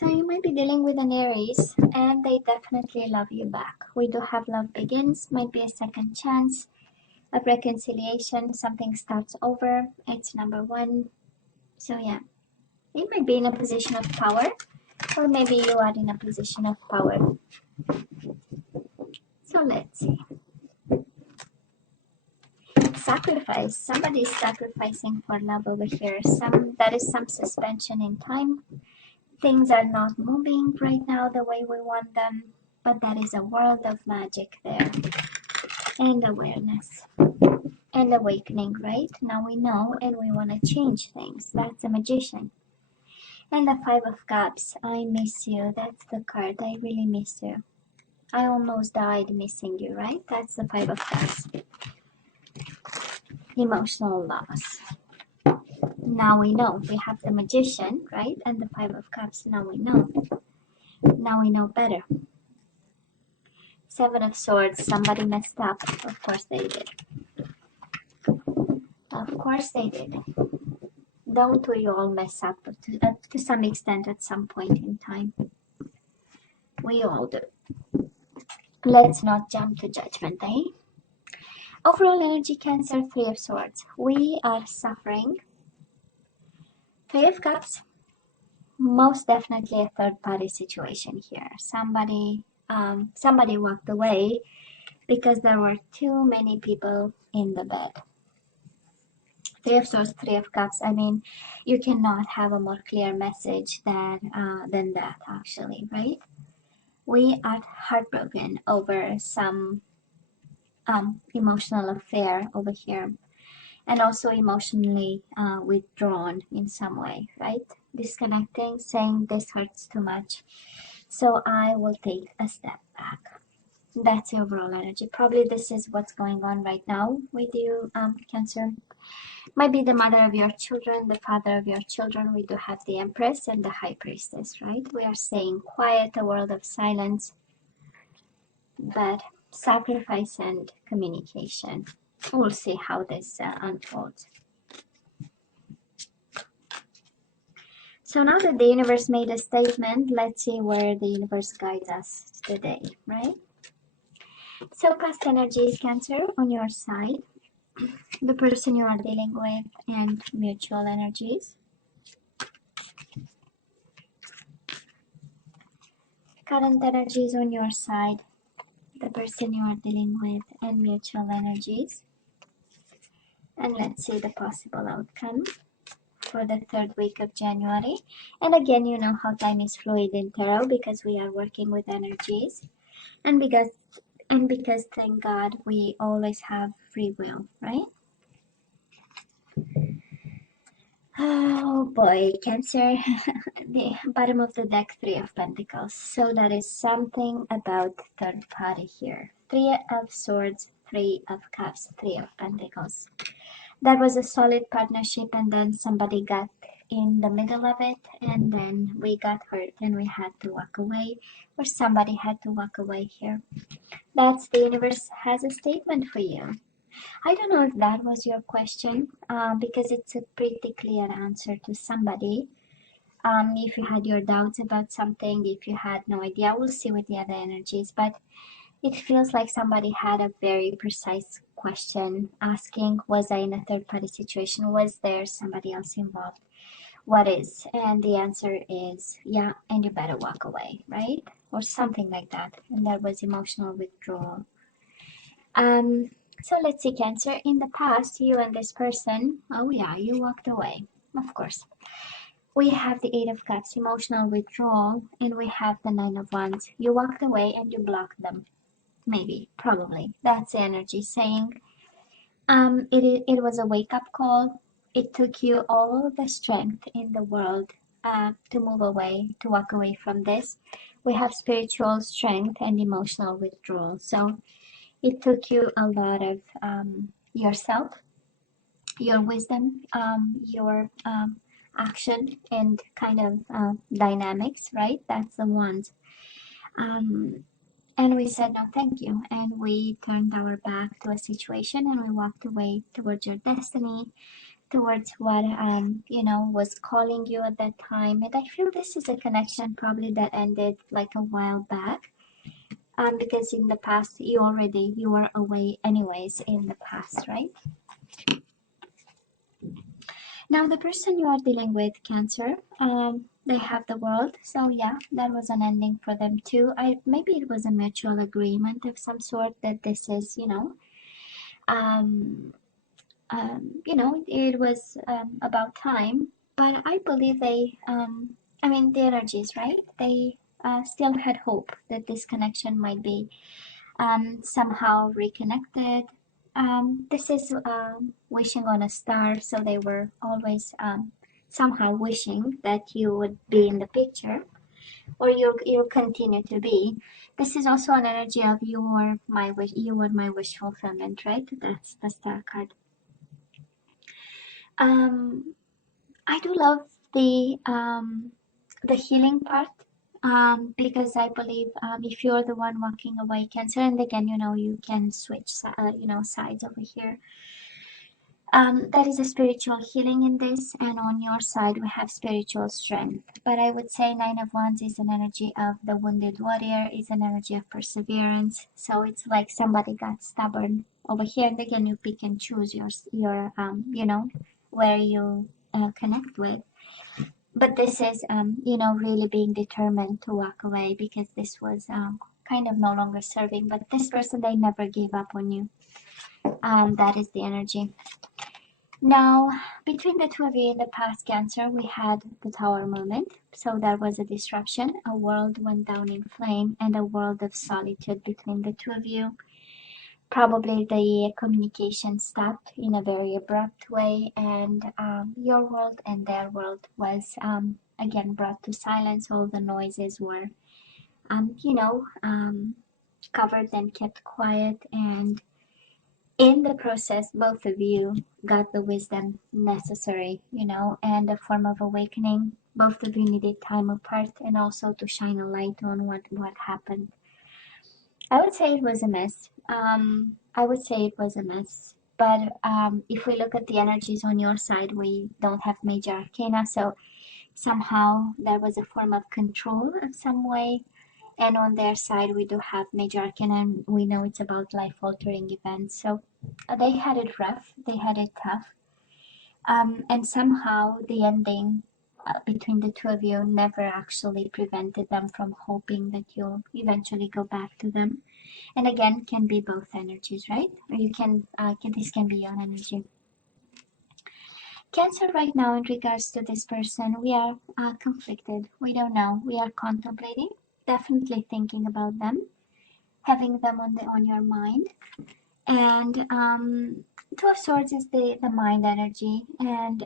So you might be dealing with an Aries, and they definitely love you back. We do have love begins, might be a second chance, a reconciliation, something starts over. It's number one. So yeah, it might be in a position of power, or maybe you are in a position of power. So let's see. Sacrifice. Somebody is sacrificing for love over here. There is some suspension in time. Things are not moving right now the way we want them, but there is a world of magic there, and awareness and awakening. Right now we know, and we want to change things. That's a magician. And the Five of Cups. I miss you. That's the card. I really miss you. I almost died missing you, right? That's the Five of Cups. Emotional loss. Now we know. We have the Magician, right? And the Five of Cups. Now we know. Now we know better. Seven of Swords. Somebody messed up. Of course they did. Of course they did. Don't we all mess up to some extent at some point in time? We all do. Let's not jump to judgment, eh? Overall energy, Cancer, Three of Swords. We are suffering. Three of Cups. Most definitely a third-party situation here. Somebody walked away because there were too many people in the bed. Three of Swords, Three of Cups. I mean, you cannot have a more clear message than that, actually, right? We are heartbroken over some emotional affair over here, and also emotionally withdrawn in some way, right? Disconnecting, saying this hurts too much, so I will take a step back. That's the overall energy. Probably this is what's going on right now with you, Cancer. Might be the mother of your children, the father of your children. We do have the Empress and the High Priestess, right? We are staying quiet, a world of silence, but sacrifice and communication. We'll see how this unfolds. So now that the universe made a statement, let's see where the universe guides us today, right? So past energies, Cancer, on your side, the person you are dealing with, and mutual energies. Current energies on your side, the person you are dealing with, and mutual energies. And let's see the possible outcome for the third week of January. And again, you know how time is fluid in tarot because we are working with energies, and because thank God we always have free will, right? Oh boy, Cancer. The bottom of the deck, Three of Pentacles. So that is something about third party here. Three of Swords, Three of Cups, Three of Pentacles. That was a solid partnership, and then somebody got in the middle of it, and then we got hurt and we had to walk away, or somebody had to walk away here. That's the universe has a statement for you. I don't know if that was your question, because it's a pretty clear answer to somebody. If you had your doubts about something, if you had no idea, we'll see with the other energies, but it feels like somebody had a very precise question asking, was I in a third party situation? Was there somebody else involved? What is? And the answer is yeah, and you better walk away, right? Or something like that. And that was emotional withdrawal. So let's see, Cancer. In the past, you and this person, oh yeah, you walked away, of course. We have the Eight of Cups, emotional withdrawal, and we have the Nine of Wands. You walked away and you blocked them. Maybe, probably. That's the energy saying it was a wake-up call. It took you all the strength in the world to move away, to walk away from this. We have spiritual strength and emotional withdrawal. So it took you a lot of yourself, your wisdom, your action, and kind of dynamics, right? That's the ones. And we said no thank you, and we turned our back to a situation and we walked away towards your destiny, towards what you know, was calling you at that time. And I feel this is a connection probably that ended like a while back, because in the past you were away anyways in the past, right? Now the person you are dealing with, Cancer, they have the World, so yeah, that was an ending for them too. Maybe it was a mutual agreement of some sort that this is, um, it was about time. But I believe I mean, the energies, right? They still had hope that this connection might be somehow reconnected. This is wishing on a star, so they were always somehow wishing that you would be in the picture, or you'll continue to be. This is also an energy of you were my wish fulfillment, right? That's the star card. Um, I do love the healing part, because I believe if you're the one walking away, Cancer, and again, you can switch sides over here. That is a spiritual healing in this, and on your side we have spiritual strength. But I would say Nine of Wands is an energy of the wounded warrior, is an energy of perseverance. So it's like somebody got stubborn over here, and again you pick and choose your where you connect with. But this is really being determined to walk away, because this was kind of no longer serving. But this person, they never gave up on you. That is the energy. Now, between the two of you in the past, Cancer, we had the Tower moment. So there was a disruption, a world went down in flame, and a world of solitude between the two of you. Probably the communication stopped in a very abrupt way, and your world and their world was again brought to silence. All the noises were, covered and kept quiet, and in the process, both of you got the wisdom necessary, and a form of awakening. Both of you needed time apart, and also to shine a light on what happened. I would say it was a mess. But if we look at the energies on your side, we don't have major arcana, so somehow there was a form of control of some way. And on their side, we do have major arcana, and we know it's about life-altering events. So they had it rough, they had it tough. And somehow the ending between the two of you never actually prevented them from hoping that you'll eventually go back to them. And again, can be both energies, right? Or you this can be your energy. Cancer, right now, in regards to this person, we are conflicted. We don't know. We are contemplating, definitely thinking about them, having them on your mind. And Two of Swords is the mind energy, and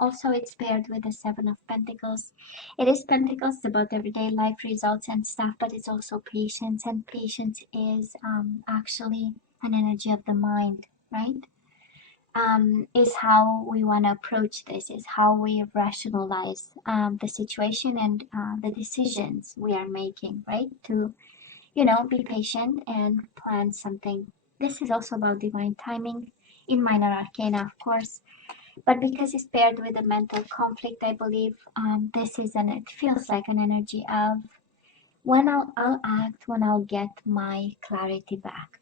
also it's paired with the Seven of Pentacles. It is Pentacles, about everyday life results and stuff, but it's also patience, and patience is actually an energy of the mind, right? Is how we want to approach this, is how we rationalize the situation and the decisions we are making, right? To be patient and plan something. This is also about divine timing in minor arcana, of course, but because it's paired with a mental conflict, I believe it feels like an energy of when I'll act when I'll get my clarity back,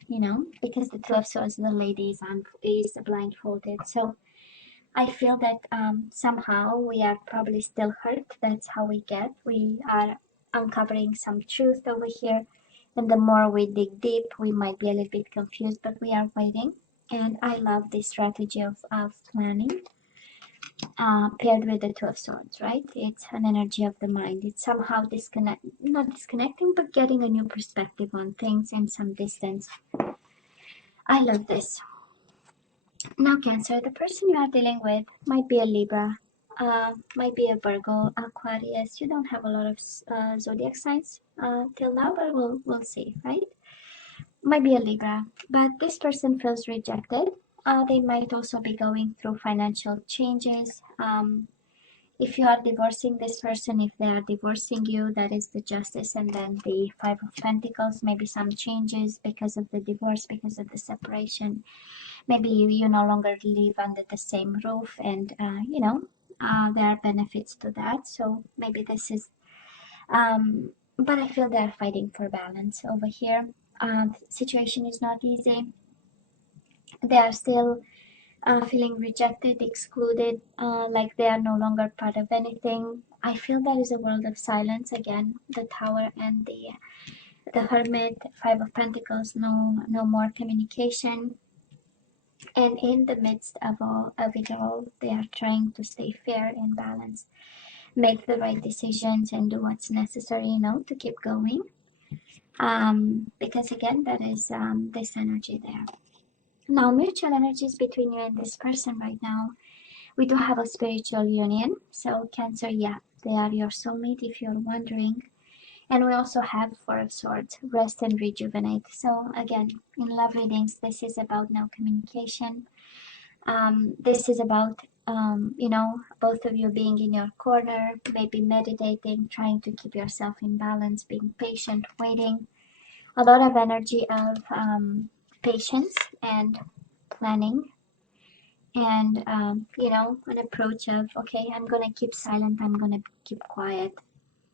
because the Two of Swords, the lady is blindfolded. So I feel that somehow we are probably still hurt. That's how we are uncovering some truth over here. And the more we dig deep, we might be a little bit confused, but we are waiting. And I love this strategy of planning, paired with the Two of Swords, right? It's an energy of the mind. It's somehow not disconnecting, but getting a new perspective on things and some distance. I love this. Now, Cancer, the person you are dealing with might be a Libra, might be a Virgo, Aquarius. You don't have a lot of zodiac signs till now, but we'll see, right? Might be a Libra, but this person feels rejected. They might also be going through financial changes. If you are divorcing this person, if they are divorcing you, that is the Justice, and then the Five of Pentacles. Maybe some changes because of the divorce, because of the separation. maybe you no longer live under the same roof, and there are benefits to that. So maybe this is but I feel they're fighting for balance over here. Situation is not easy. They are still feeling rejected, excluded, like they are no longer part of anything. I feel there is a world of silence again. The Tower and the Hermit, Five of Pentacles, no more communication. And in the midst of it all, they are trying to stay fair and balanced, make the right decisions, and do what's necessary, to keep going. Because again, there is this energy there. Now, mutual energies between you and this person right now. We do have a spiritual union. So Cancer, yeah, they are your soulmate if you're wondering. And we also have Four of Swords, rest and rejuvenate. So again, in love readings, this is about now communication. This is about, both of you being in your corner, maybe meditating, trying to keep yourself in balance, being patient, waiting. A lot of energy of patience and planning. And, an approach of, okay, I'm going to keep silent, I'm going to keep quiet,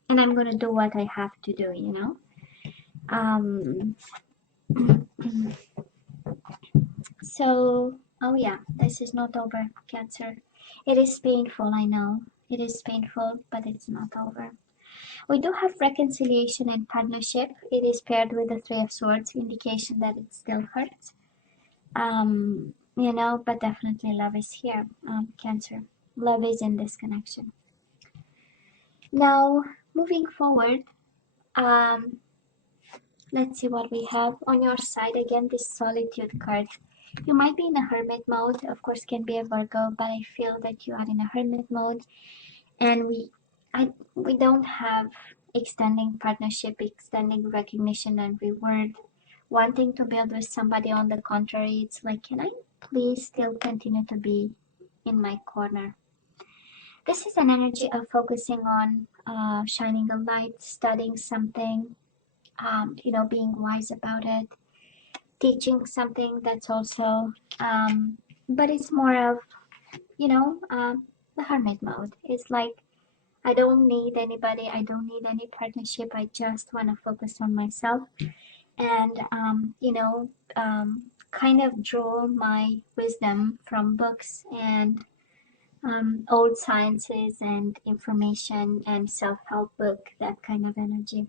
and I'm going to do what I have to do. Um, so, oh yeah, this is not over, Cancer. It is painful, I know. It is painful, but it's not over. We do have reconciliation and partnership. It is paired with the Three of Swords, indication that it still hurts. But definitely love is here, Cancer. Love is in this connection. Now, moving forward, let's see what we have on your side. Again, this Solitude card. You might be in a hermit mode, of course, can be a Virgo, but I feel that you are in a hermit mode, and we don't have extending partnership, extending recognition and reward, wanting to build with somebody. On the contrary, it's like, can I please still continue to be in my corner? This is an energy of focusing on shining a light, studying something, being wise about it, teaching something. That's also, but it's more of, the hermit mode. It's like, I don't need anybody, I don't need any partnership, I just want to focus on myself and, kind of draw my wisdom from books and old sciences and information and self-help book, that kind of energy.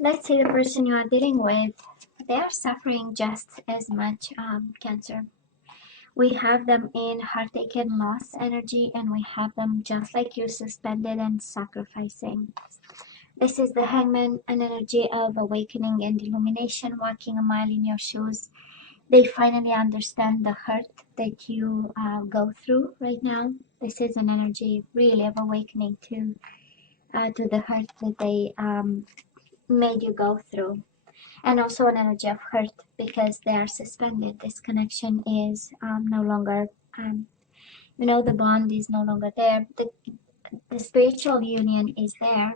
Let's say the person you are dealing with, they are suffering just as much, Cancer. We have them in heartache and loss energy, and we have them just like you, suspended and sacrificing. This is the Hangman, an energy of awakening and illumination, walking a mile in your shoes. They finally understand the hurt that you go through right now. This is an energy really of awakening to the hurt that they made you go through. And also an energy of hurt because they are suspended. This connection is no longer, the bond is no longer there. The spiritual union is there.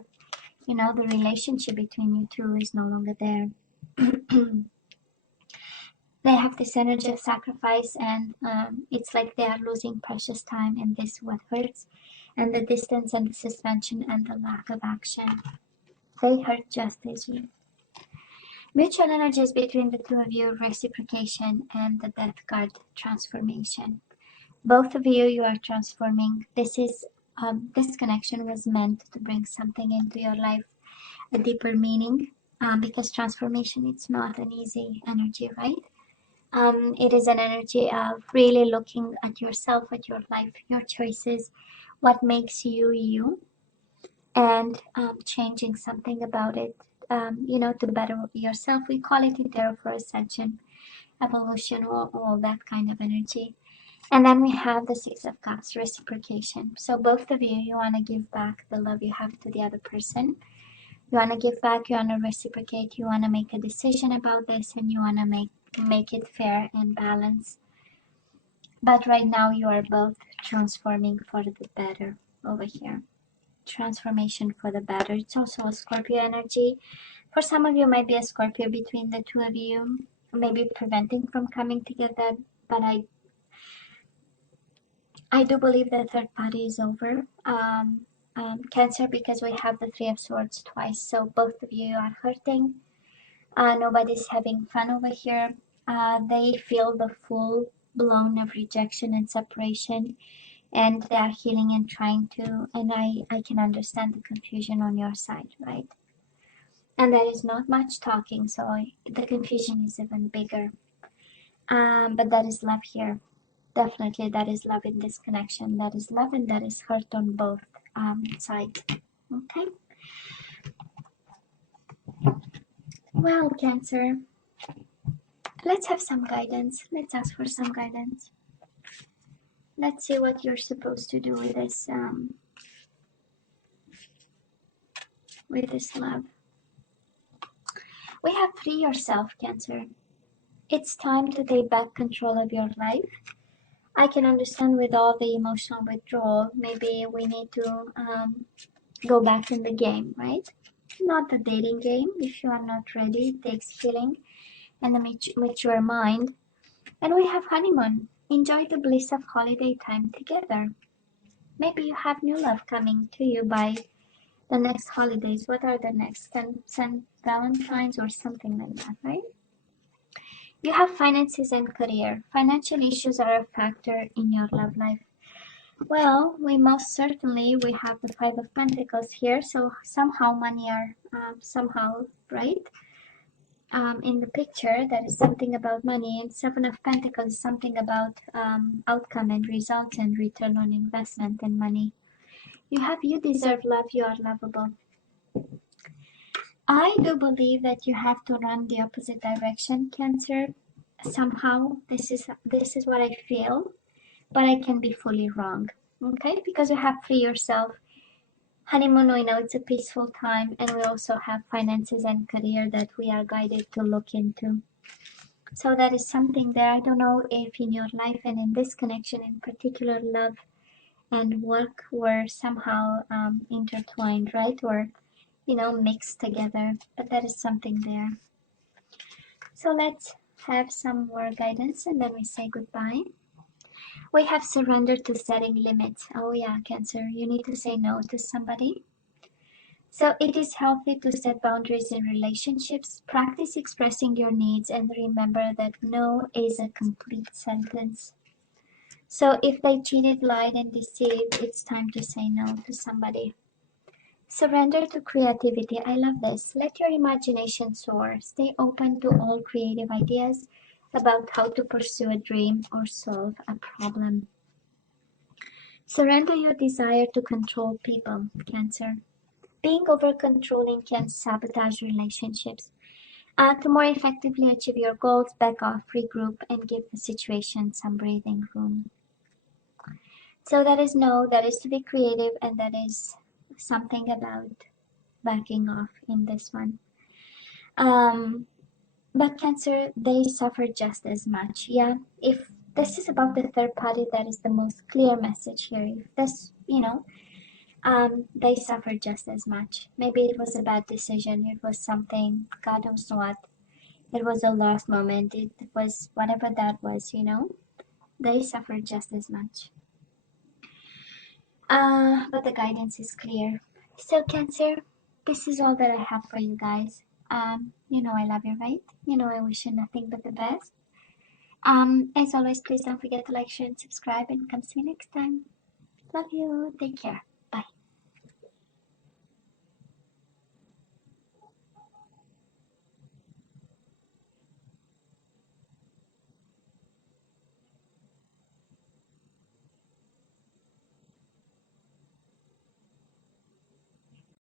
The relationship between you two is no longer there. They have this energy of sacrifice, and it's like they are losing precious time, and this is what hurts. And the distance and the suspension and the lack of action, they hurt just as you. Mutual energies between the two of you, reciprocation, and the Death card, transformation. Both of you are transforming. This connection was meant to bring something into your life, a deeper meaning, because transformation, it's not an easy energy, right? It is an energy of really looking at yourself, at your life, your choices, what makes you you, and changing something about it, to better yourself. We call it Tarot for Ascension, evolution, all that kind of energy. And then we have the Six of Cups, reciprocation. So both of you want to give back the love you have to the other person. You want to give back, you want to reciprocate, you want to make a decision about this, and you want to make it fair and balanced. But right now you are both transforming for the better over here. Transformation for the better. It's also a Scorpio energy. For some of you, might be a Scorpio between the two of you. maybe preventing from coming together. But I do believe the third party is over. Cancer, because we have the Three of Swords twice, so both of you are hurting. Nobody's having fun over here. They feel the full blown of rejection and separation, and they are healing and trying to. And I can understand the confusion on your side, right? And there is not much talking, so the confusion is even bigger. But that is love here. Definitely, that is love in this connection. That is love, and that is hurt on both sides. Okay. Well, Cancer, let's have some guidance. Let's ask for some guidance. Let's see what you're supposed to do with this love. We have free yourself, Cancer. It's time to take back control of your life. I can understand with all the emotional withdrawal, maybe we need to go back in the game, right? Not the dating game. If you are not ready, it takes healing and a mature mind. And we have honeymoon. Enjoy the bliss of holiday time together. Maybe you have new love coming to you by the next holidays. What are the next? St. Valentine's or something like that, right? You have finances and career. Financial issues are a factor in your love life. Well, we most certainly, we have the Five of Pentacles here, so somehow money are somehow, right? In the picture, that is something about money, and Seven of Pentacles is something about outcome and results and return on investment and money. You deserve love, you are lovable. I do believe that you have to run the opposite direction, Cancer. Somehow, this is what I feel, but I can be fully wrong. Okay, because you have free yourself. Honeymoon, we know it's a peaceful time, and we also have finances and career that we are guided to look into. So that is something there. I don't know if in your life and in this connection in particular, love and work were somehow intertwined, right? Or, mixed together, but that is something there. So let's have some more guidance and then we say goodbye. We have surrender to setting limits. Oh yeah, Cancer, you need to say no to somebody. So it is healthy to set boundaries in relationships. Practice expressing your needs and remember that no is a complete sentence. So if they cheated, lied, and deceived, it's time to say no to somebody. Surrender to creativity. I love this. Let your imagination soar. Stay open to all creative ideas about how to pursue a dream or solve a problem. Surrender your desire to control people, Cancer. Being over-controlling can sabotage relationships. To more effectively achieve your goals, back off, regroup, and give the situation some breathing room. So that is no, that is to be creative, and that is something about backing off in this one. But Cancer, they suffer just as much. Yeah, if this is about the third party, that is the most clear message here. If this, they suffer just as much. Maybe it was a bad decision. It was something, God knows what. It was a lost moment. It was whatever that was, They suffer just as much. But the guidance is clear. So Cancer, this is all that I have for you guys. I love you, right? I wish you nothing but the best. As always, please don't forget to like, share, and subscribe, and come see you next time. Love you. Take care.